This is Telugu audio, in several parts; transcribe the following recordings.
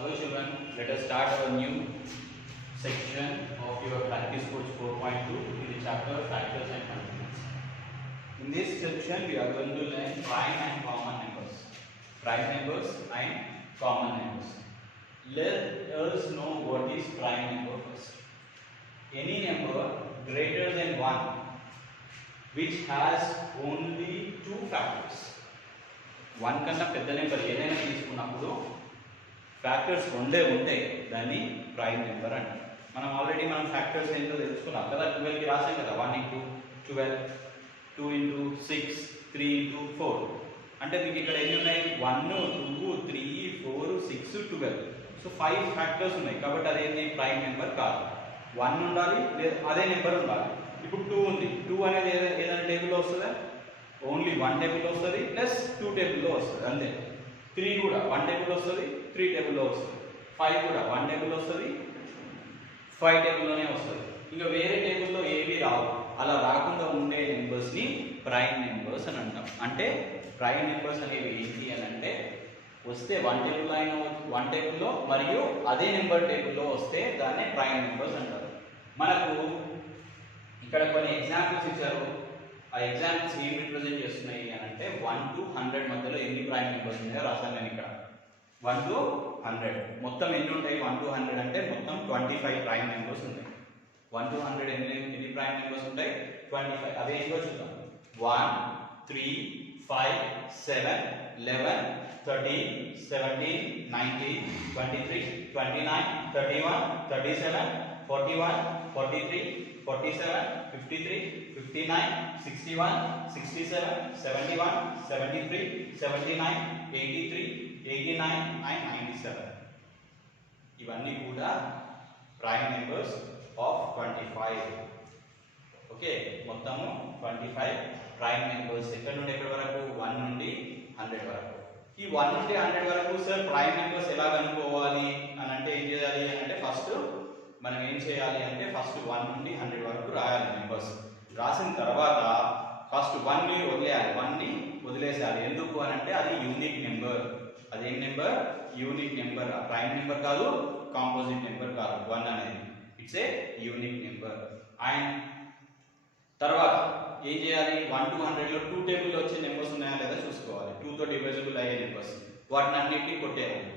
Hello children, let us start our new section of your practice course 4.2 in the chapter factors and conjugates. In this section we are going to learn prime and common numbers. Prime numbers and common numbers. Let us know what is prime number first. Any number greater than 1 which has only two factors. 1 కన్నా పెద్ద నెంబర్ ఏదైనా తీసుకున్నప్పుడు ఫ్యాక్టర్స్ రెండే ఉంటాయి, దాన్ని ప్రైమ్ నెంబర్ అంటారు. మనం ఫ్యాక్టర్స్ ఏంటో తెలుసుకున్నాం కదా. 12కి రాసాం కదా, 1 into 12, 2 into 6, 3 into 4. అంటే మీకు ఇక్కడ ఎన్ని ఉన్నాయి? 1, 2, 3, 4, 6, 12. సో 5 ఫ్యాక్టర్స్ ఉన్నాయి కాబట్టి అదేంటి ప్రైమ్ నెంబర్ కాదు. 1 ఉండాలి, అదే నెంబర్ ఉండాలి. ఇప్పుడు 2 ఉంది, 2 అనేది ఏదైనా టేబుల్లో వస్తుందా? ఓన్లీ 1 టేబుల్లో వస్తుంది ప్లస్ 2 టేబుల్లో వస్తుంది అంతే. 3 కూడా 1 టేబుల్ వస్తుంది, 3 టేబుల్లో వస్తుంది. 5 కూడా 1 టేబుల్ వస్తుంది, 5 టేబుల్లోనే వస్తుంది. ఇంకా వేరే టేబుల్లో ఏవి రావు. అలా రాకుండా ఉండే నెంబర్స్ని ప్రైమ్ నెంబర్స్ అని అంటాం. అంటే ప్రైమ్ నెంబర్స్ అనేవి ఏంటి అని అంటే వస్తే 1 టేబుల్ అయిన 1 టేబుల్లో మరియు అదే నెంబర్ టేబుల్లో వస్తే దాన్ని ప్రైమ్ నెంబర్స్ అంటారు. మనకు ఇక్కడ కొన్ని ఎగ్జాంపుల్స్ ఇచ్చారు. ఆ ఎగ్జాంపుల్స్ ఏం రిప్రజెంట్ చేస్తున్నాయి అని అంటే 1 to 100 మధ్యలో ఎన్ని ప్రైమ్ నెంబర్స్ ఉన్నాయో రాసాను నేను ఇక్కడ. 1 to 100 మొత్తం ఎన్ని ఉంటాయి? 1 to 100 అంటే మొత్తం 25 ప్రైమ్ నెంబర్స్ ఉంటాయి. 1 to 100 ఎన్ని ప్రైమ్ నెంబర్స్ ఉంటాయి? 25. అవేంటో చూద్దాం. 1, 3, 5, 7, 11, 13, 17, 19, 23, 29, 31, 37, 41, 43, 47, 53, 59, 61, 67, 71, 73, 79, 83, 89 and 97. ఇవన్నీ కూడా ప్రైమ్ నెంబర్స్ ఆఫ్ 25. ఓకే, మొత్తము 25 ప్రైమ్ నెంబర్స్. ఎక్కడ నుండి ఎక్కడి వరకు? 1 నుండి 100 వరకు. ఈ 1 నుండి 100 వరకు సార్ ప్రైమ్ నెంబర్స్ ఎలా కనుక్కోవాలి అని అంటే ఏం చేయాలి అని అంటే ఫస్ట్ మనం ఏం చేయాలి అంటే ఫస్ట్ 1 నుండి 100 వరకు రాయాలి నెంబర్స్. రాసిన తర్వాత ఫస్ట్ 1ని వదిలేయాలి, 1ని వదిలేసేయాలి. ఎందుకు అని అంటే అది యూనిక్ నెంబర్. అదేం number? Unique number. Prime number కాదు, కాంపోజిట్ నెంబర్ కాదు. 1 అనేది it's a unique number. And తర్వాత ఏం చేయాలి? 1 to 100లో 2 టేబుల్లో వచ్చే నెంబర్స్ ఉన్నాయా లేదా చూసుకోవాలి. 2తో డివిజిబుల్ అయ్యే నెంబర్స్ వాటిని అన్నింటినీ కొట్టేయాలి.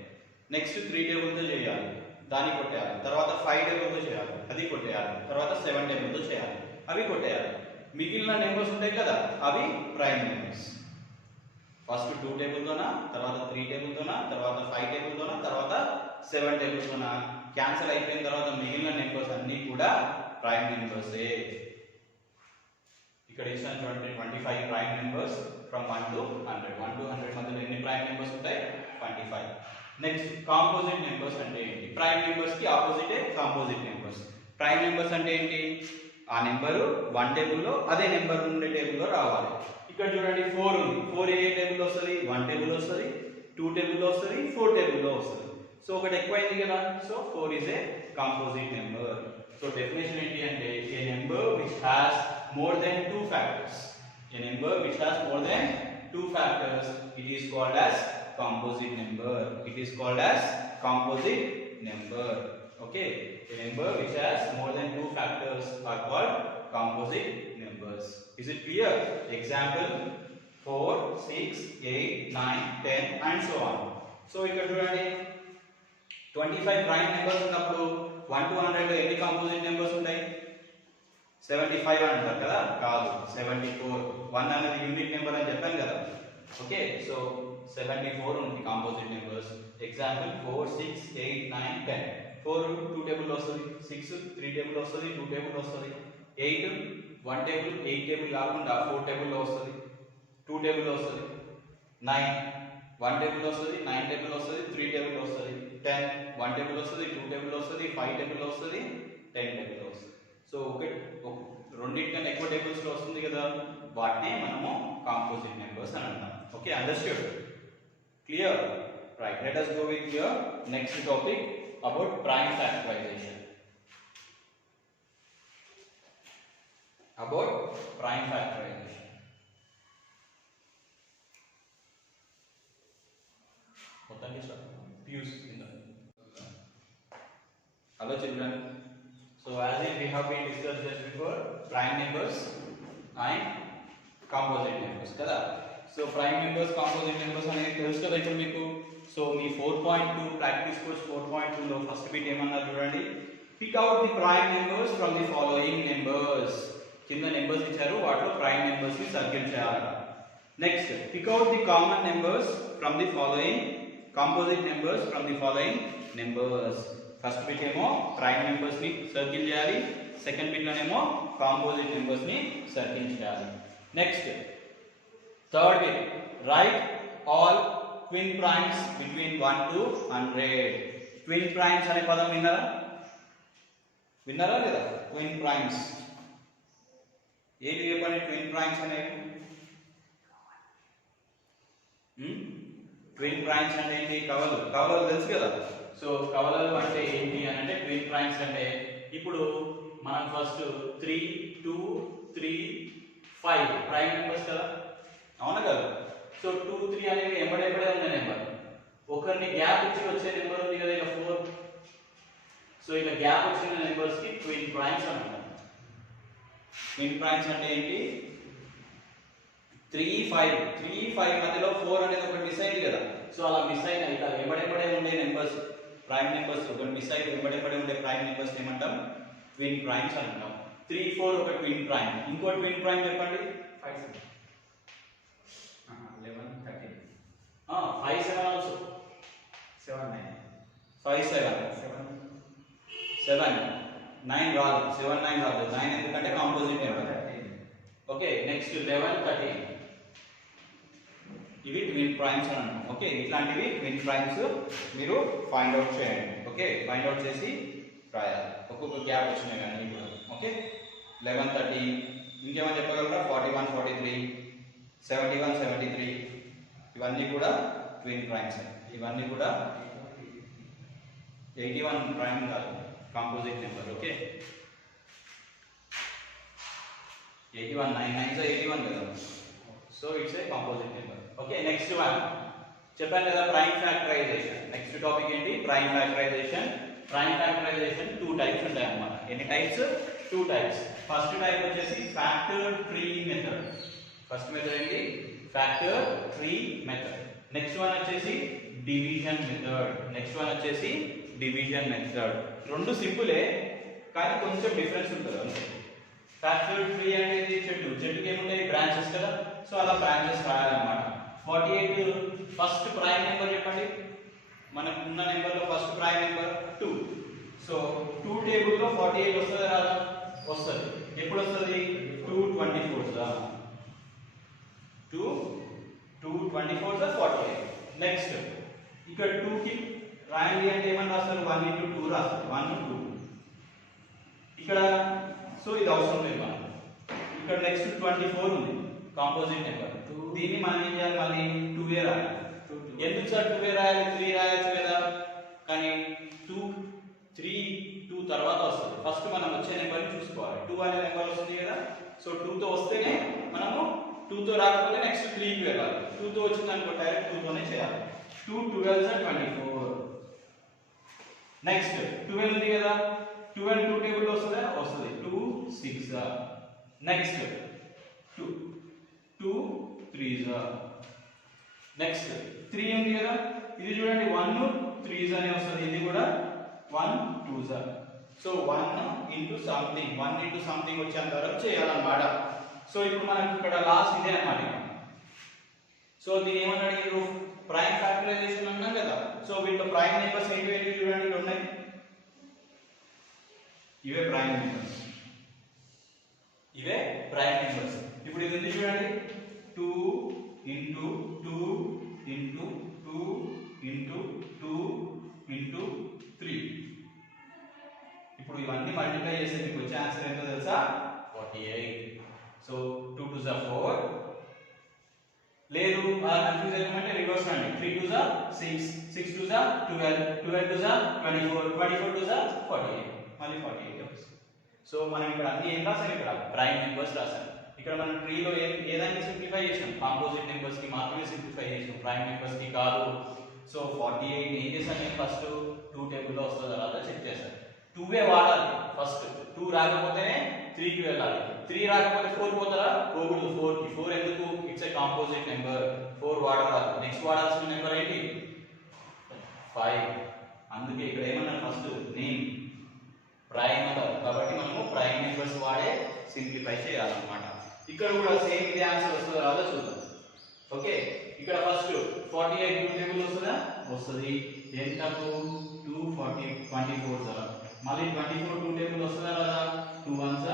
నెక్స్ట్ 3 టేబుల్తో చేయాలి, దాన్ని కొట్టేయాలి. తర్వాత 5 టేబుల్తో చేయాలి, అది కొట్టేయాలి. తర్వాత 7 టేబుల్తో చేయాలి, అవి కొట్టేయాలి. మిగిలిన నెంబర్స్ ఉంటాయి కదా, అవి ప్రైమ్ నెంబర్స్. ఫస్ట్ 2 టేబుల్తోనా, తర్వాత 3 టేబుల్తోనా, తర్వాత 5 టేబుల్తోనా, తర్వాత 7 టేబుల్తోనా క్యాన్సిల్ అయిపోయిన తర్వాత మిగిలిన నెంబర్స్ అన్నీ కూడా ప్రైమ్ నెంబర్సే. ఇక్కడ ఇచ్చిన 25 prime numbers from 1 to 100. 1 to 100 మధ్యలో ఎన్ని ప్రైమ్ నెంబర్స్ ఉంటాయి? 25. నెక్స్ట్ కాంపోజిట్ నెంబర్స్ అంటే ఏంటి? ప్రైమ్ నెంబర్స్ కి ఆపోజిటే కాంపోజిట్ నెంబర్స్. ప్రైమ్ నెంబర్స్ అంటే ఏంటి? ఆ నెంబరు 1 టేబుల్లో అదే నెంబర్ ఉండే టేబుల్లో రావాలి. ఇక్కడ చూడండి 4 ఉంది. 4 ఏ టేబుల్లో వస్తుంది? 1 టేబుల్లో వస్తుంది, 2 టేబుల్లో వస్తుంది, 4 టేబుల్లో వస్తుంది. సో ఒకటి ఎక్కువైంది కదా, so 4 is a composite number. So definition ఏంటి అంటే ఏ number which has more than 2 factors. A number which has more than 2 factors, it is called as composite number. It is called as composite number. Okay, a number which has more than 2 factors are called composite numbers. Is it clear? Example 4, 6, 8, 9, 10 and so on. So ఇక్కడ చూడండి 25 ప్రైమ్ నెంబర్స్ ఉన్నప్పుడు 1 to 100 లో ఎన్ని కాంపోజిట్ నెంబర్స్ ఉంటాయి? 75 అంటారు కదా, కాదు 74. 1 అనేది యూనిక్ నెంబర్ అని చెప్పాను కదా. ఓకే, సో 74 ఉంది కాంపోజిట్ నెంబర్స్. ఎగ్జాంపుల్ 4, 6, 8, 9, 10. 4 2 టేబుల్లో వస్తుంది, 6 3 టేబుల్లో వస్తుంది, 2 టేబుల్లో వస్తుంది. 8 1 టేబుల్, 8 టేబుల్ కాకుండా 4 టేబుల్లో వస్తుంది, 2 టేబుల్లో వస్తుంది. 9 1 టేబుల్ వస్తుంది, 9 టేబుల్ వస్తుంది, 3 టేబుల్ వస్తుంది. 10 1 టేబుల్ వస్తుంది, 2 టేబుల్ వస్తుంది, 5 టేబుల్ వస్తుంది, 10 టేబుల్ వస్తుంది. సో రెండింటికన్నా ఎక్కువ టేబుల్స్లో వస్తుంది కదా, వాటినే మనము కాంపోజిట్ నెంబర్స్ అని అంటాం. Okay, understood? Clear? Right, let us go with your next topic about prime factorization. About prime factorization. మొత్తానికి PUC Hello children. So as we have been discussed just before, prime numbers and composite numbers kada. So prime numbers, composite numbers అనేది తెలుసు కదా ఇప్పుడు మీకు. సో మీ 4.2 ప్రాక్టీస్ కోర్స్ 4.2 లో ఫస్ట్ బిట్ ఏమన్నారు చూడండి. Pick out the prime numbers from the following numbers. కింద నెంబర్స్ ఇచ్చారు, వాటిలో ప్రైమ్ నెంబర్స్ ని సర్కిల్ చేయాలి. Next pick out the common numbers from the following composite numbers from the following numbers. First bit ఏమో ప్రైమ్ నెంబర్స్ ని సర్కిల్ చేయాలి, సెకండ్ బిట్ లోనేమో కాంపోజిట్ నెంబర్స్ ని సర్కిల్ చేయాలి. Next third bit, right all twin primes between 1 to 100. Twin primes అనే పదం విన్నారా లేదా? ట్విన్ ప్రైమ్స్ ఏంటి చెప్పండి? ట్విన్ ప్రైమ్స్ అనేవి ట్విన్ ప్రైమ్స్ అంటే ఏంటి? కవలలు తెలుసు కదా. సో కవలలు అంటే ఏంటి అని అంటే ట్విన్ ప్రైమ్స్ అంటే ఇప్పుడు మనం ఫస్ట్ 3, 2, 3, 5 ప్రైమ్ నెంబర్స్ కదా, అవునా కదా. సో 2, 3 అనేవి ఎంబడే ఉన్న నెంబర్. ఒకరిని గ్యాప్ ఇచ్చి వచ్చే నెంబర్ ఉంది కదా ఇక 4. సో ఇక గ్యాప్ వచ్చిన నెంబర్స్ కి ట్విన్ ప్రైమ్స్ అంటారు. ట్విన్ ప్రైమ్స్ అంటే ఏంటి? 3, 5 మధ్యలో 4 అనేది ఒకటి మిస్ అయింది కదా. సో అలా మిస్ అయిన ఇట్లా ఎంబడే ఉండే నెంబర్స్, ప్రైమ్ నెంబర్స్ ఒకటి మిస్ అయ్యి ఎంబడే ఉండే ప్రైమ్ నెంబర్స్ ఏమంటాం? ట్విన్ ప్రైమ్స్ అంటాం. 3, 4 ఒక ట్విన్ ప్రైమ్. ఇంకో ట్విన్ ప్రైమ్ చెప్పండి. 5, 7, 11, 13. 5, 7 ఆల్సో. 7, 9. 5, 7, 9 రాదు. 7, 9 రాదు. 9 ఎందుకంటే కాంపోజిట్ నెంబర్. ఓకే, నెక్స్ట్ 11, 13 ఇవి ట్విన్ ప్రైమ్స్ అని అంటాం. ఓకే, ఇట్లాంటివి ట్విన్ ప్రైమ్స్ మీరు ఫైండ్ అవుట్ చేయండి. ఓకే, ఫైండ్ అవుట్ చేసి రాయాలి ఒక్కొక్క గ్యాప్ వచ్చినాయి కానీ ఇప్పుడు. ఓకే, 11, 13 ఇంకేమైనా చెప్పగలరా? 41, 43, 71, 73 ఇవన్నీ కూడా ట్విన్ ప్రైమ్స్. ఇవన్నీ కూడా 81 ప్రైమ్ కాదు, కాంపోజిట్ నెంబర్. ఓకే, 81, 9 9 81 కదా. So it's a composite number. Okay, next one చెప్పాను కదా, ప్రైమ్ ఫ్యాక్టరైజేషన్. నెక్స్ట్ టాపిక్ ఏంటి? Prime factorization. Prime factorization 2 types ఉంటాయి అన్నమాట. ఎన్ని టైప్స్? 2 టైప్స్. ఫస్ట్ టైప్ వచ్చేసి factor tree method. First method ఏంటి? Factor tree method. Next one వచ్చేసి డివిజన్ మెథడ్. రెండు సింపులే కానీ కొంచెం డిఫరెన్స్ ఉంటుంది అంతే. ఫ్యాక్టర్ ట్రీ అనేది చెట్టుకి ఏముంటాయి? బ్రాంచెస్ కదా. సో అలా బ్రాంచెస్ రాయాలన్నమాట. 48 ఫస్ట్ ప్రైమ్ నెంబర్ చెప్పండి. మనకు ఉన్న నెంబర్ లో first prime number 2. So 2 table లో 48 వస్తుంది రాదా? వస్తుంది. ఎప్పుడు వస్తుంది? 224 224 48. నెక్స్ట్ ఇక్కడ 2 కి రాయండి అంటే ఏమని రాస్తారు? 1 into 2 రాస్తారు. 1 2 ఇక్కడ. సో ఇది అవసరం లేదు మనకు. ఇక్కడ నెక్స్ట్ 24 ఉంది, కాంపోజిట్ నెంబర్. దీన్ని మనం ఏం చేయాలి? మళ్ళీ 2 రాయాలి. ఎందుకు సార్ 2 రాయాలి? 3 రాయొచ్చు కదా. కానీ 2 తర్వాత వస్తుంది. ఫస్ట్ మనం వచ్చే నెంబర్ని చూసుకోవాలి. 2 అనే నెంబర్ వస్తుంది కదా. సో 2 తో వస్తేనే మనము, 2 తో రాకపోతే నెక్స్ట్ 3కి వెళ్ళాలి. 2 తో వచ్చింది అనుకో డైరెక్ట్ 2 తోనే చేయాలి. 2 12 24. నెక్స్ట్ 12 ఉంది కదా. 12 2 టేబుల్ లో వస్తుందా? వస్తుంది. 2 6. నెక్స్ట్ 2 3. నెక్స్ట్ 3 ఉంది కదా. ఇది చూడండి 1 3 అనే వస్తుంది. ఇది కూడా 1 2. సో 1 into something వచ్చేంత వరకు చేయాలన్నమాట. సో ఇప్పుడు మనకి ఇక్కడ లాస్ట్ ఇదే అన్నమాట. సో దీని ఏమని అడిగారు? ప్రైమ్ ఫ్యాక్టరైజేషన్ అన్నాం కదా. సో వీటిలో ప్రైమ్ నెంబర్స్ ఏంటి చూడండి, ఇక్కడ ఉన్నాయి. ఇవే ప్రైమ్ నెంబర్స్. ఇప్పుడు ఇది ఉంది చూడండి, 2 into 2 into 2 into 2 into 3. ఇప్పుడు ఇవన్నీ మల్టిప్లై చేస్తే మీకు వచ్చే ఆన్సర్ ఎంతో తెలుసా? 48. సో 2 2 4. లేదు అలా కన్ఫ్యూజ్ అయ్యామంటే రివర్స్ రండి. 3 2 6, 6 2 12, 12 2 24, 24 2 48, మళ్ళీ 48 వస్తుంది. సో మనం ఇక్కడ అన్ని ఏం రాసాం? ఇక్కడ ప్రైమ్ నెంబర్స్ రాసాం. ఇక్కడ మనం ట్రీలో ఏదాన్ని సింప్లిఫై చేసాం? కాంపోజిట్ నెంబర్స్ కి మాత్రమే సింప్లిఫై చేసాం, ప్రైమ్ నెంబర్స్ కి కాదు. సో 48 ఏం చేసాం? నేను ఫస్ట్ 2 టేబుల్ లో వస్తుందా రాదా చెక్ చేశాను. 2 వాడాలి ఫస్ట్. 2 రాకపోతేనే 3 కి వెళ్ళాలి. 3 రాకపోతే 4 పోతారా? పోకూడదు 4 కి. 4 ఎందుకు? It's a composite number. 4 వాడాలి. నెక్స్ట్ వాడాల్సిన నెంబర్ ఏంటి? 5. అందుకే ఇక్కడ ఏమన్నా ఫస్ట్ నేమ్ ప్రైమ్ అన్నారు కాబట్టి మనము ప్రైమ్ నెంబర్స్ వాడే సింప్లిఫై చేయాలన్నమాట. ఇక్కడ కూడా సేమ్ ఇదే ఆన్సర్ వస్తుందో రాదో చూద్దాం. ఓకే, ఇక్కడ ఫస్ట్ 48 టూ టేబుల్ వస్తుందా? వస్తుంది. ఎంత? 2 40 24 సార్. మళ్ళీ 24 టూ టేబుల్ వస్తుందా రాదా? 2 1s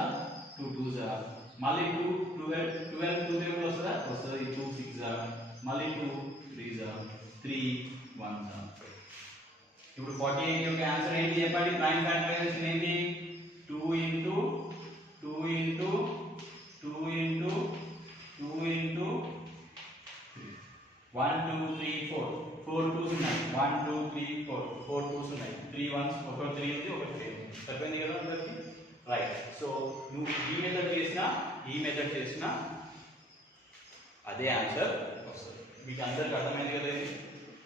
2 2s. మళ్ళీ 2 12 టూ టేబుల్ వస్తుందా? వస్తుంది. 2 6s. మళ్ళీ 2 3s 3 1s. ఇప్పుడు 48 యొక్క ఆన్సర్ ఏంటి చెప్పండి? ప్రైమ్ ఫ్యాక్టరైజేషన్ ఏంటి? 2 into 2 into 2 into 2 into 1 2 3 4 4 2s ఉన్నాయి. 1 2 3 4 4 2s ఉన్నాయి. 3 1s ఒక 3 ఉంది ఒక 3 ఉంది. సరిపోయింది కదా అందరికి? రైట్. సో నువ్వు ఈ మెథడ్ చేసినా ఈ మెథడ్ చేసినా అదే ఆన్సర్ వస్తుంది. మీకు అందరికి అర్థమైంది కదా? ఇది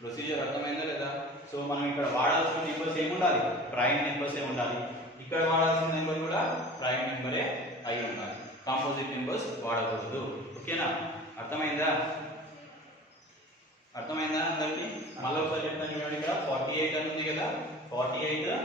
ప్రొసీజర్ అర్థమైందా లేదా? సో మనం ఇక్కడ వాడాల్సిన నెంబర్స్ ఏమి ఉండాలి? ప్రైమ్ నెంబర్స్ ఏ ఉండాలి. ఇక్కడ వాడాల్సిన నెంబర్ కూడా ప్రైమ్ నెంబరే అయి ఉండాలి. కాంపోజిట్ నెంబర్స్ వాడకూడదు. ఓకేనా? అర్థమైందా? అర్థమైందా అందరికి? మళ్ళీ ఒకసారి చెప్తాను చూడండి. ఇక్కడ 48 అని ఉంది కదా. 48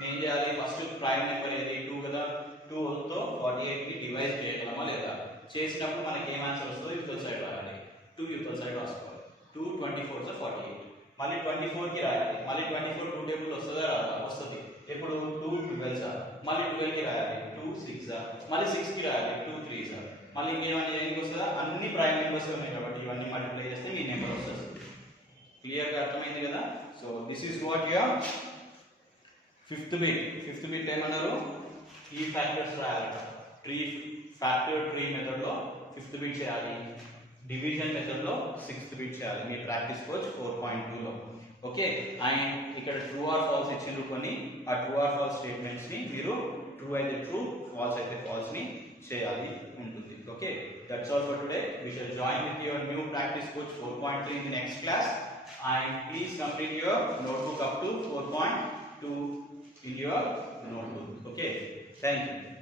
నేను చేయాలి ఫస్ట్ ప్రైమ్ నెంబర్ ఏది? 2 కదా. 2 తో 48 కి డివైడ్ చేయగలమా లేదా? చేసినప్పుడు మనకి ఏం ఆన్సర్ వస్తుందో యూతల్ సైడ్ రాయాలి. 2 యూతల్ సైడ్ రాసుకోవాలి. 2 24 48. మళ్ళీ 24 కి రాయాలి. మళ్ళీ 24 టూ టేబుల్ వస్తుందా రాదా? వస్తుంది. ఎప్పుడు? 2 12s. మళ్ళీ 12 కి రాయాలి. 2 6s. మళ్ళీ 6 కి రాయాలి. 2 3s. మళ్ళీ ఇంకేమన్నా ఏం వస్తుందా? అన్ని ప్రైమ్ నెంబర్స్ ఉన్నాయి కాబట్టి ఇవన్నీ మల్టిప్లై చేస్తే మీ నెంబర్ వస్తుంది. క్లియర్ గా అర్థమైంది కదా? So this is what your fifth bit ఏమన్నారు? ఈ ఫ్యాక్టర్స్ రాయాలి. ట్రీ ఫ్యాక్టర్ ట్రీ మెథడ్ లో ఫిఫ్త్ బిట్ చేయాలి. డివిజన్ మెథడ్ లో సిక్స్త్ బిట్ చేయాలి. మీ ప్రాక్టీస్ కోచ్ 4.2 లో. ఓకే, అండ్ ఇక్కడ ట్రూ ఆర్ ఫాల్స్ ఇచ్చిండ్రు కొన్ని. ఆ ట్రూ ఆర్ ఫాల్స్ స్టేట్మెంట్స్ ని మీరు ట్రూ అయితే ట్రూ, ఫాల్స్ అయితే ఫాల్స్ ని చేయాలి ఉంటుంది. Okay, that's all for today. We shall join with your new practice coach 4.3 in the next class, and please complete your notebook up to 4.2 in your notebook. Okay, thank you.